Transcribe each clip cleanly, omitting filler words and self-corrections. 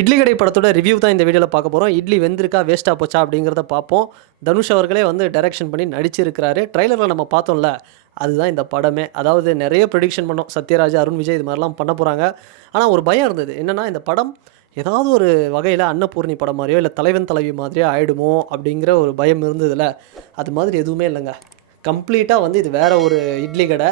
இட்லி கடை படத்தோட ரிவ்யூ தான் இந்த வீடியோவில் பார்க்க போகிறோம். இட்லி வெந்திருக்கா வேஸ்ட்டாக போச்சா அப்படிங்கிறத பார்ப்போம். தனுஷ் அவர்களே வந்து டைரக்ஷன் பண்ணி நடிச்சிருக்கிறாரு. ட்ரைலரில் நம்ம பார்த்தோம்ல, அதுதான் இந்த படமே. அதாவது நிறைய ப்ரெடிக்ஷன் பண்ணோம், சத்யராஜ், அருண் விஜய் இது மாதிரிலாம் பண்ண போகிறாங்க. ஆனால் ஒரு பயம் இருந்தது. என்னென்னா இந்த படம் ஏதாவது ஒரு வகையில் அன்னபூர்ணி படம் மாதிரியோ இல்லை தலைவன் தலைவி மாதிரியோ ஆகிடுமோ அப்படிங்கிற ஒரு பயம் இருந்ததில்ல. அது மாதிரி எதுவுமே இல்லைங்க. கம்ப்ளீட்டாக வந்து இது வேறு ஒரு இட்லி கடை,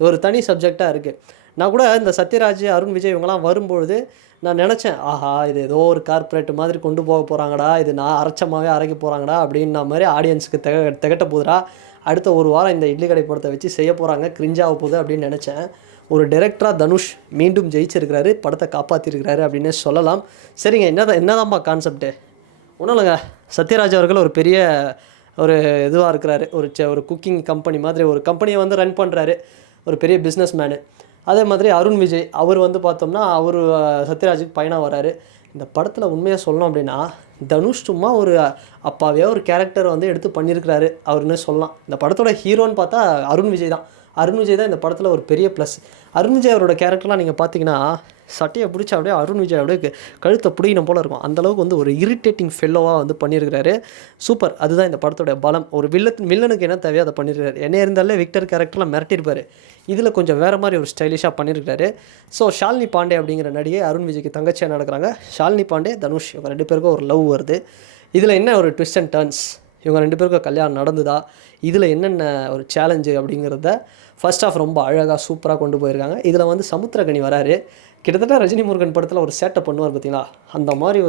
ஒரு தனி சப்ஜெக்டாக இருக்குது. நான் கூட இந்த சத்யராஜ், அருண் விஜய் இவங்கெல்லாம் வரும்பொழுது நான் நினச்சேன், ஆஹா இது ஏதோ ஒரு கார்ப்பரேட் மாதிரி கொண்டு போக போகிறாங்கடா, இது நான் அரைச்சமாகவே அரைக்க போகிறாங்கடா அப்படின்ன மாதிரி ஆடியன்ஸுக்கு திகட்ட போகுதுடா, அடுத்த ஒரு வாரம் இந்த இட்லி கடை படத்தை வச்சு செய்ய போகிறாங்க, கிரிஞ்சாக போகுது அப்படின்னு நினச்சேன். ஒரு டைரக்டராக தனுஷ் மீண்டும் ஜெயிச்சிருக்கிறாரு, படத்தை காப்பாற்றிருக்கிறாரு அப்படின்னே சொல்லலாம். சரிங்க, என்னதான்ப்பா கான்செப்ட்டு? ஒன்றும் இல்லைங்க, சத்யராஜ் அவர்கள் ஒரு பெரிய ஒரு இதுவாக இருக்கிறாரு. ஒரு குக்கிங் கம்பெனி மாதிரி ஒரு கம்பெனியை வந்து ரன் பண்ணுறாரு, ஒரு பெரிய பிஸ்னஸ் மேனு. அதே மாதிரி அருண் விஜய் அவர் வந்து பார்த்தோம்னா அவர் சத்யராஜுக்கு பையனாக வராரு. இந்த படத்தில் உண்மையாக சொல்லணும் அப்படின்னா தனுஷ் சும்மா ஒரு அப்பாவே ஒரு கேரக்டரை வந்து எடுத்து பண்ணியிருக்கிறாரு அவருன்னு சொல்லலாம். இந்த படத்தோட ஹீரோன்னு பார்த்தா அருண் விஜய் தான். அருண் விஜய் தான் இந்த படத்தில் ஒரு பெரிய ப்ளஸ். அருண் விஜய் அவரோட கேரக்டர்லாம் நீங்கள் பார்த்தீங்கன்னா சட்டையை பிடிச்சா அப்படியே அருண் விஜய் அப்படியே கழுத்தை பிடிக்கணும் போல் இருக்கும். அந்தளவுக்கு வந்து ஒரு இரிட்டேட்டிங் ஃபெல்லோவாக வந்து பண்ணியிருக்கிறாரு. சூப்பர், அதுதான் இந்த படத்தோட பலம். ஒரு வில்லனுக்கு என்ன தேவையோ அதை பண்ணியிருக்காரு. என்ன இருந்தாலே விக்டர் கேரக்டர்லாம் மிரட்டியிருப்பார். இதில் கொஞ்சம் வேறு மாதிரி ஒரு ஸ்டைலிஷாக பண்ணியிருக்காரு. ஸோ ஷாலினி பாண்டே அப்படிங்கிற நடிகை அருண் விஜய்க்கு தங்கச்சியாக நடக்கிறாங்க. ஷாலினி பாண்டே, தனுஷ் இவங்க 2 பேருக்கும் ஒரு லவ் வருது. இதில் என்ன ஒரு ட்விஸ்ட் அண்ட் டர்ன்ஸ், இவங்க 2 பேருக்கும் கல்யாணம் நடந்துதா, இதில் என்னென்ன ஒரு சேலஞ்சு அப்படிங்கிறத ஃபர்ஸ்ட் ஆஃப் ரொம்ப அழகாக சூப்பராக கொண்டு போயிருக்காங்க. இதில் வந்து சமுத்திரகனி வராரு. கிட்டத்தட்ட ரஜினி முருகன் படத்தில் ஒரு சேட்டை பண்ணுவார் பார்த்தீங்களா, அந்த மாதிரி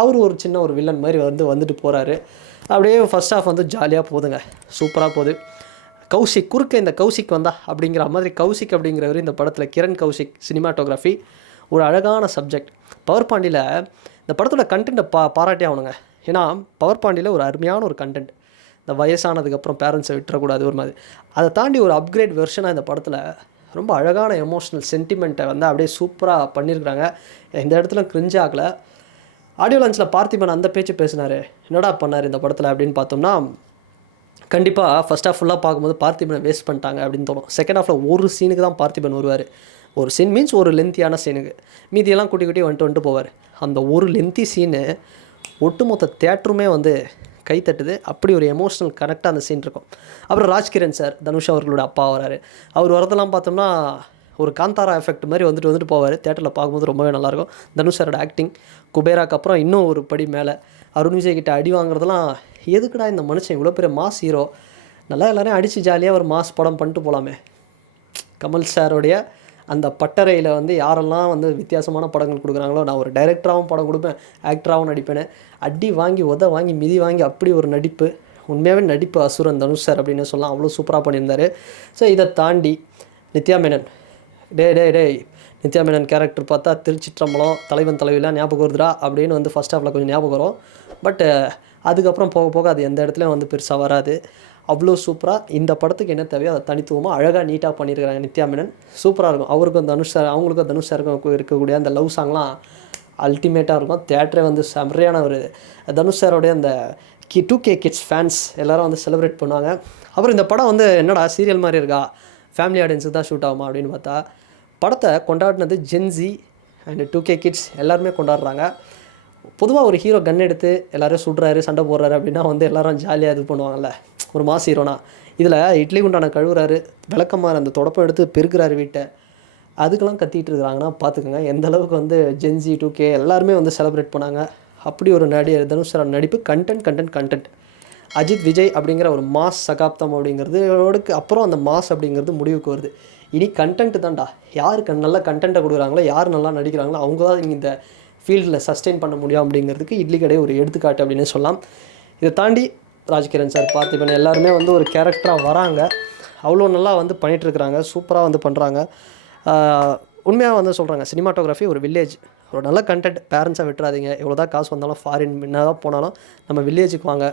அவர் ஒரு சின்ன ஒரு வில்லன் மாதிரி வந்துட்டு போகிறாரு. அப்படியே ஃபர்ஸ்ட் ஆஃப் வந்து ஜாலியாக போகுதுங்க, சூப்பராக போகுது. கௌஷிக் குறுக்க இந்த கௌஷிக் வந்தா அப்படிங்கிற மாதிரி கௌஷிக் அப்படிங்கிறவர் இந்த படத்தில், கிரண் கௌஷிக் சினிமாட்டோகிராஃபி, ஒரு அழகான சப்ஜெக்ட். பவர் பாண்டியில் இந்த படத்தோட கண்டென்ட்டை பாராட்டே ஆகணுங்க. ஏன்னா பவர் பாண்டியில் ஒரு அருமையான ஒரு கண்டென்ட். இந்த வயசானதுக்கப்புறம் பேரண்ட்ஸை விட்டுறக்கூடாது ஒரு மாதிரி, அதை தாண்டி ஒரு அப்கிரேட் வெர்ஷனாக இந்த படத்தில் ரொம்ப அழகான எமோஷ்னல் சென்டிமெண்ட்டை வந்து அப்படியே சூப்பராக பண்ணியிருக்கிறாங்க. இந்த இடத்துல கிரிஞ்ச் ஆகலை. ஆடியோ லான்ச்சில் பார்த்திபன் அந்த பேச்சு பேசினார், என்னடா பண்ணார் இந்த படத்தில் அப்படின்னு பார்த்தோம்னா, கண்டிப்பாக ஃபஸ்ட் ஹாஃப் ஃபுல்லாக பார்க்கும்போது பார்த்திபனை வேஸ்ட் பண்ணிட்டாங்க அப்படின்னு தோணும். செகண்ட் ஹாஃபில் ஒரு சீனுக்கு தான் பார்த்திபன் வருவார். ஒரு சீன் மீன்ஸ் ஒரு லென்த்தியான சீனுக்கு, மீதியெல்லாம் குட்டி வந்துட்டு போவார். அந்த ஒரு லென்த்தி சீனு ஒட்டுமொத்த தேட்டருமே வந்து கைத்தட்டுது. அப்படி ஒரு எமோஷ்னல் கனெக்டாக அந்த சீன் இருக்கும். அப்புறம் ராஜ்கிரண் சார், தனுஷ் அவர்களோட அப்பா வராரு. அவர் வரதெல்லாம் பார்த்தோம்னா ஒரு காந்தாரா எஃபெக்ட் மாதிரி வந்துட்டு போவார். தேட்டரில் பார்க்கும்போது ரொம்பவே நல்லாயிருக்கும். தனுஷ் சாரோட ஆக்டிங் குபேராக்கு அப்புறம் இன்னும் ஒரு படி மேலே. அருண் விஜய் கிட்ட அடி வாங்குறதெல்லாம் எதுக்குடா இந்த மனுஷன் இவ்வளோ பெரிய மாஸ் ஹீரோ, நல்லா எல்லோரையும் அடித்து ஜாலியாக ஒரு மாஸ் படம் பண்ணிட்டு போகலாமே. கமல் சாரோடைய அந்த பட்டறையில் வந்து யாரெல்லாம் வந்து வித்தியாசமான படங்கள் கொடுக்குறாங்களோ, நான் ஒரு டைரக்டராகவும் படம் கொடுப்பேன், ஆக்டராகவும் நடிப்பேன். அடி வாங்கி வாங்கி மிதி வாங்கி அப்படி ஒரு நடிப்பு, உண்மையாகவே நடிப்பு அசுரன் தனுஷ் சார் அப்படின்னு சொல்லலாம். அவ்வளோ சூப்பராக பண்ணியிருந்தார். ஸோ இதை தாண்டி நித்யா மேனன், டேய் நித்யா மேனன் கேரக்டர் பார்த்தா திருச்சிற்றம்பலம், தலைவன் தலைவிலாம் ஞாபகம் வருதுடா அப்படின்னு வந்து ஃபஸ்ட் ஹாஃபில் கொஞ்சம் ஞாபகம் வரும். பட் அதுக்கப்புறம் போக போக அது எந்த இடத்துலையும் வந்து பெருசாக வராது. அவ்வளோ சூப்பராக இந்த படத்துக்கு என்ன தேவையோ அதை தனித்துவமாக அழகாக நீட்டாக பண்ணியிருக்கிறாங்க நித்யா மேனன். சூப்பராக இருக்கும். அவருக்கும் தனுஷ் சார், அவங்களுக்கும் தனுஷ் சாருக்கும் இருக்கக்கூடிய அந்த லவ் சாங்லாம் அல்டிமேட்டாக இருக்கும். தேட்டரே வந்து செம்மையான ஒரு தனுஷ் சாரோடைய அந்த 2K கிட்ஸ் ஃபேன்ஸ் எல்லோரும் வந்து செலிப்ரேட் பண்ணுவாங்க. அப்புறம் இந்த படம் வந்து என்னடா சீரியல் மாதிரி இருக்கா, ஃபேமிலி ஆடியன்ஸுக்கு தான் ஷூட் ஆகுமா அப்படின்னு பார்த்தா, படத்தை கொண்டாடினது ஜென்ஸி அண்ட் 2K கிட்ஸ் எல்லாருமே கொண்டாடுறாங்க. பொதுவாக ஒரு ஹீரோ கன் எடுத்து எல்லோரும் சுடுறாரு, சண்டை போடுறாரு அப்படின்னா வந்து எல்லோரும் ஜாலியாக இது பண்ணுவாங்கல்ல, ஒரு மாஸ் ஹீரோனா. இதில் இட்லி குண்டான கழுவுறாரு, விளக்கமாறு அந்த தொடப்பம் எடுத்து பெருக்கிறாரு வீட்டை, அதுக்கெல்லாம் கத்திட்டு இருக்கிறாங்கன்னா பார்த்துக்கோங்க எந்த அளவுக்கு வந்து ஜென்ஸி 2K எல்லாருமே வந்து செலிப்ரேட் பண்ணாங்க. அப்படி ஒரு தனுஷ் சார் நடிப்பு, கண்டென்ட். அஜித் விஜய் அப்படிங்கிற ஒரு மாஸ் சகாப்தம் அப்படிங்கிறதுக்கு அப்புறம் அந்த மாஸ் அப்படிங்கிறது முடிவுக்கு வருது. இனி கண்டென்ட் தான்டா. யார் நல்ல கண்டென்ட்டை கொடுக்குறாங்களோ, யார் நல்லா நடிக்கிறாங்களோ அவங்க தான் இந்த ஃபீல்டில் சஸ்டெயின் பண்ண முடியும் அப்படிங்கிறதுக்கு இட்லி கடை ஒரு எடுத்துக்காட்டு அப்படின்னு சொல்லலாம். இதை தாண்டி ராஜ்கிரண் சார், பார்த்திபன் எல்லாருமே வந்து ஒரு கேரக்டராக வராங்க. அவ்வளோ நல்லா வந்து பண்ணிகிட்ருக்குறாங்க, சூப்பராக வந்து பண்ணுறாங்க. உண்மையாக வந்து சொல்கிறாங்க, சினிமாட்டோகிராஃபி ஒரு வில்லேஜ், ஒரு நல்ல கண்டென்ட். பேரண்ட்ஸாக விட்டுறாதீங்க. எவ்வளோ தான் காசு வந்தாலும் ஃபாரின் என்ன தான் போனாலும் நம்ம வில்லேஜுக்கு வாங்க,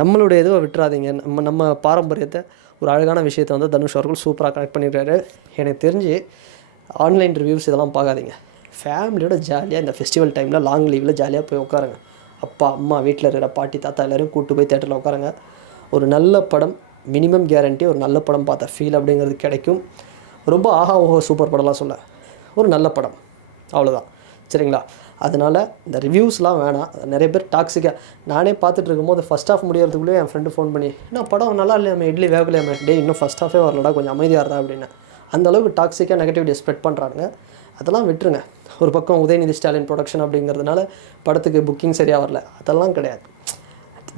நம்மளுடைய இதுவை விட்டுறாதீங்க. நம்ம பாரம்பரியத்தை, ஒரு அழகான விஷயத்தை வந்து தனுஷ் அவர்கள் சூப்பராக கனெக்ட் பண்ணியிருக்காரு. எனக்கு தெரிஞ்சு ஆன்லைன் ரிவ்யூஸ் இதெல்லாம் பார்க்காதீங்க. ஃபேமிலியோட ஜாலியாக இந்த ஃபெஸ்டிவல் டைமில் லாங் லீவில் ஜாலியாக போய் உட்காருங்க. அப்பா அம்மா வீட்டில் இருக்கிற பாட்டி தாத்தா எல்லோரும் கூப்பிட்டு போய் தேட்டரில் உட்காருங்க. ஒரு நல்ல படம், மினிமம் கேரண்டி ஒரு நல்ல படம் பார்த்த ஃபீல் அப்படிங்கிறது கிடைக்கும். ரொம்ப ஆஹா ஓஹோ சூப்பர் படம்லாம் சொல்ல, ஒரு நல்ல படம், அவ்வளோதான். சரிங்களா? அதனால் இந்த ரிவ்யூஸ்லாம் வேணாம். நிறைய பேர் டாக்ஸிக்காக நானே பார்த்துட்டு இருக்கும்போது ஃபஸ்ட் ஹாஃப் முடியறதுக்குள்ளேயே என் ஃப்ரெண்டு ஃபோன் பண்ணி என்ன படம் நல்லா இல்லையாமே, இட்லி வேகலையாமே, டே இன்னும் ஃபஸ்ட் ஹாஃபே வரலடா, கொஞ்சம் அமைதியாடுறா அப்படின்னு. அந்தளவுக்கு டாக்ஸிக்காக நெகட்டிவிட்டியை ஸ்ப்ரெட் பண்ணுறாங்க. அதெல்லாம் விட்டுருங்க. ஒரு பக்கம் உதயநிதி ஸ்டாலின் ப்ரொடக்ஷன் அப்படிங்கிறதுனால படத்துக்கு புக்கிங் சரியாக வரல, அதெல்லாம் கிடையாது.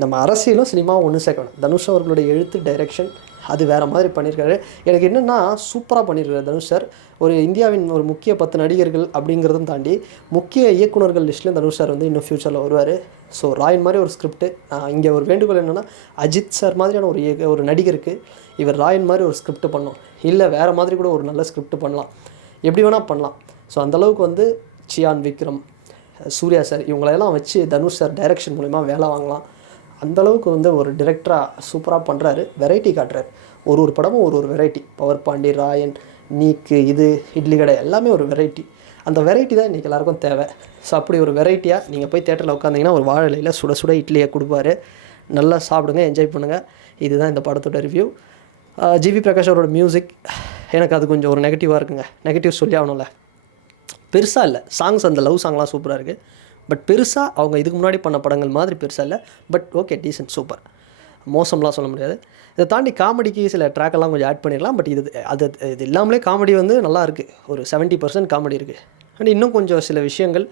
நம்ம அரசியலும் சினிமாவும் ஒன்று சேர்க்கணும். தனுஷ் அவர்களுடைய எழுத்து, டைரெக்ஷன் அது வேறு மாதிரி பண்ணியிருக்காரு. எனக்கு என்னென்னா சூப்பராக பண்ணியிருக்காரு தனுஷ் சார். ஒரு இந்தியாவின் ஒரு முக்கிய 10 நடிகர்கள் அப்படிங்கிறதும் தாண்டி முக்கிய இயக்குனர்கள் லிஸ்ட்லேயும் தனுஷ் சார் வந்து இன்னும் ஃப்யூச்சரில் வருவார். ஸோ ராயன் மாதிரி ஒரு ஸ்கிரிப்ட்டு, இங்கே ஒரு வேண்டுகோள் என்னென்னா அஜித் சார் மாதிரியான ஒரு நடிகருக்கு இவர் ராயன் மாதிரி ஒரு ஸ்கிரிப்ட் பண்ணணும், இல்லை வேறு மாதிரி கூட ஒரு நல்ல ஸ்கிரிப்ட் பண்ணலாம், எப்படி வேணால் பண்ணலாம். ஸோ அந்தளவுக்கு வந்து சியான் விக்ரம், சூர்யா சார் இவங்களெல்லாம் வச்சு தனுஷ் சார் டைரக்ஷன் மூலிமா வேலை வாங்கலாம். அந்தளவுக்கு வந்து ஒரு டிரெக்டராக சூப்பராக பண்ணுறாரு. வெரைட்டி காட்டுறாரு. ஒரு படமும் ஒரு வெரைட்டி. பவர் பாண்டி, ராயன், நீக்கு, இது இட்லி கடை எல்லாமே ஒரு வெரைட்டி. அந்த வெரைட்டி தான் இன்றைக்கி எல்லாேருக்கும் தேவை. ஸோ அப்படி ஒரு வெரைட்டியாக நீங்கள் போய் தேட்டரில் உட்காந்திங்கன்னா ஒரு வாழை இலையில் சுட சுட இட்லியை கொடுப்பாரு. நல்லா சாப்பிடுங்க, என்ஜாய் பண்ணுங்கள். இதுதான் இந்த படத்தோட ரிவ்யூ. ஜிவி பிரகாஷ் அவரோட மியூசிக் எனக்கு அது கொஞ்சம் ஒரு நெகட்டிவாக இருக்குங்க. நெகட்டிவ் சொல்லி ஆகணும்ல. பெருசாக இல்லை, சாங்ஸ் அந்த லவ் சாங்லாம் சூப்பராக இருக்குது. பட் பெருசாக அவங்க இதுக்கு முன்னாடி பண்ண படங்கள் மாதிரி பெருசாக இல்லை. பட் ஓகே, டீசென்ட், சூப்பர், மோசம்லாம் சொல்ல முடியாது. இதை தாண்டி காமெடிக்கு சில ட்ராக்கெல்லாம் கொஞ்சம் ஆட் பண்ணிடலாம். பட் இது இல்லாமலே காமெடி வந்து நல்லா இருக்குது. ஒரு 70% காமெடி இருக்குது. அண்ட் இன்னும் கொஞ்சம் சில விஷயங்கள்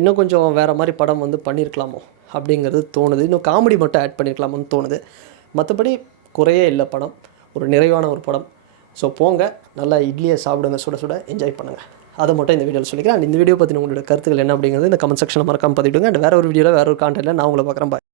இன்னும் கொஞ்சம் வேறு மாதிரி படம் வந்து பண்ணியிருக்கலாமோ அப்படிங்கிறது தோணுது. இன்னும் காமெடி மட்டும் ஆட் பண்ணியிருக்கலாமோன்னு தோணுது. மற்றபடி குறையே இல்லை படம். ஒரு நிறைவான ஒரு படம். ஸோ போங்க, நல்லா இட்லியை சாப்பிடுங்க, சுட சுட என்ஜாய் பண்ணுங்கள். அதை மட்டும் இந்த வீடியோவில் சொல்லிக்கிறேன். அண்ட் இந்த வீடியோ பற்றி உங்களோட கருத்துக்கள் என்ன அப்படிங்கிறது இந்த கமெண்ட் செக்ஷனில் மறக்காமல் பதிவிடுங்க. அண்ட் வேறு ஒரு வீடியோவில் வேறு ஒரு கான்டென்ட்டில் நான் உங்களை பார்க்குறேன். பாய்.